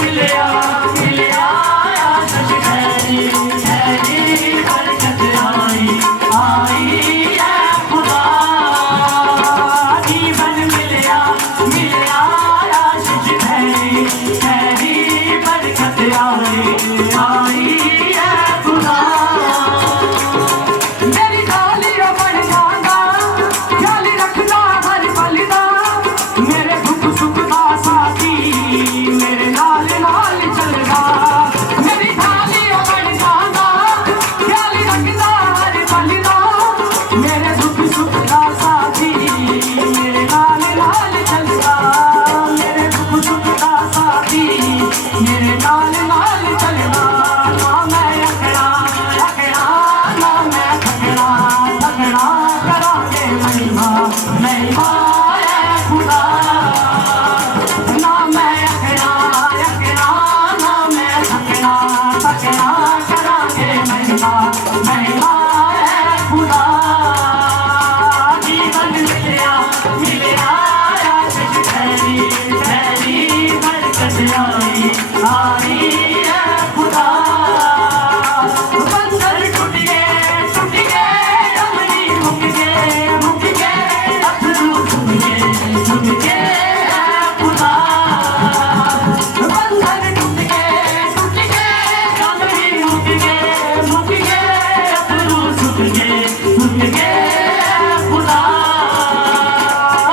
मिलया मिलया आशीष खैरी खैरी बरकत आई आई है खुदा जीवन मिलया मिलया आशीष खैरी खैरी बरकत आई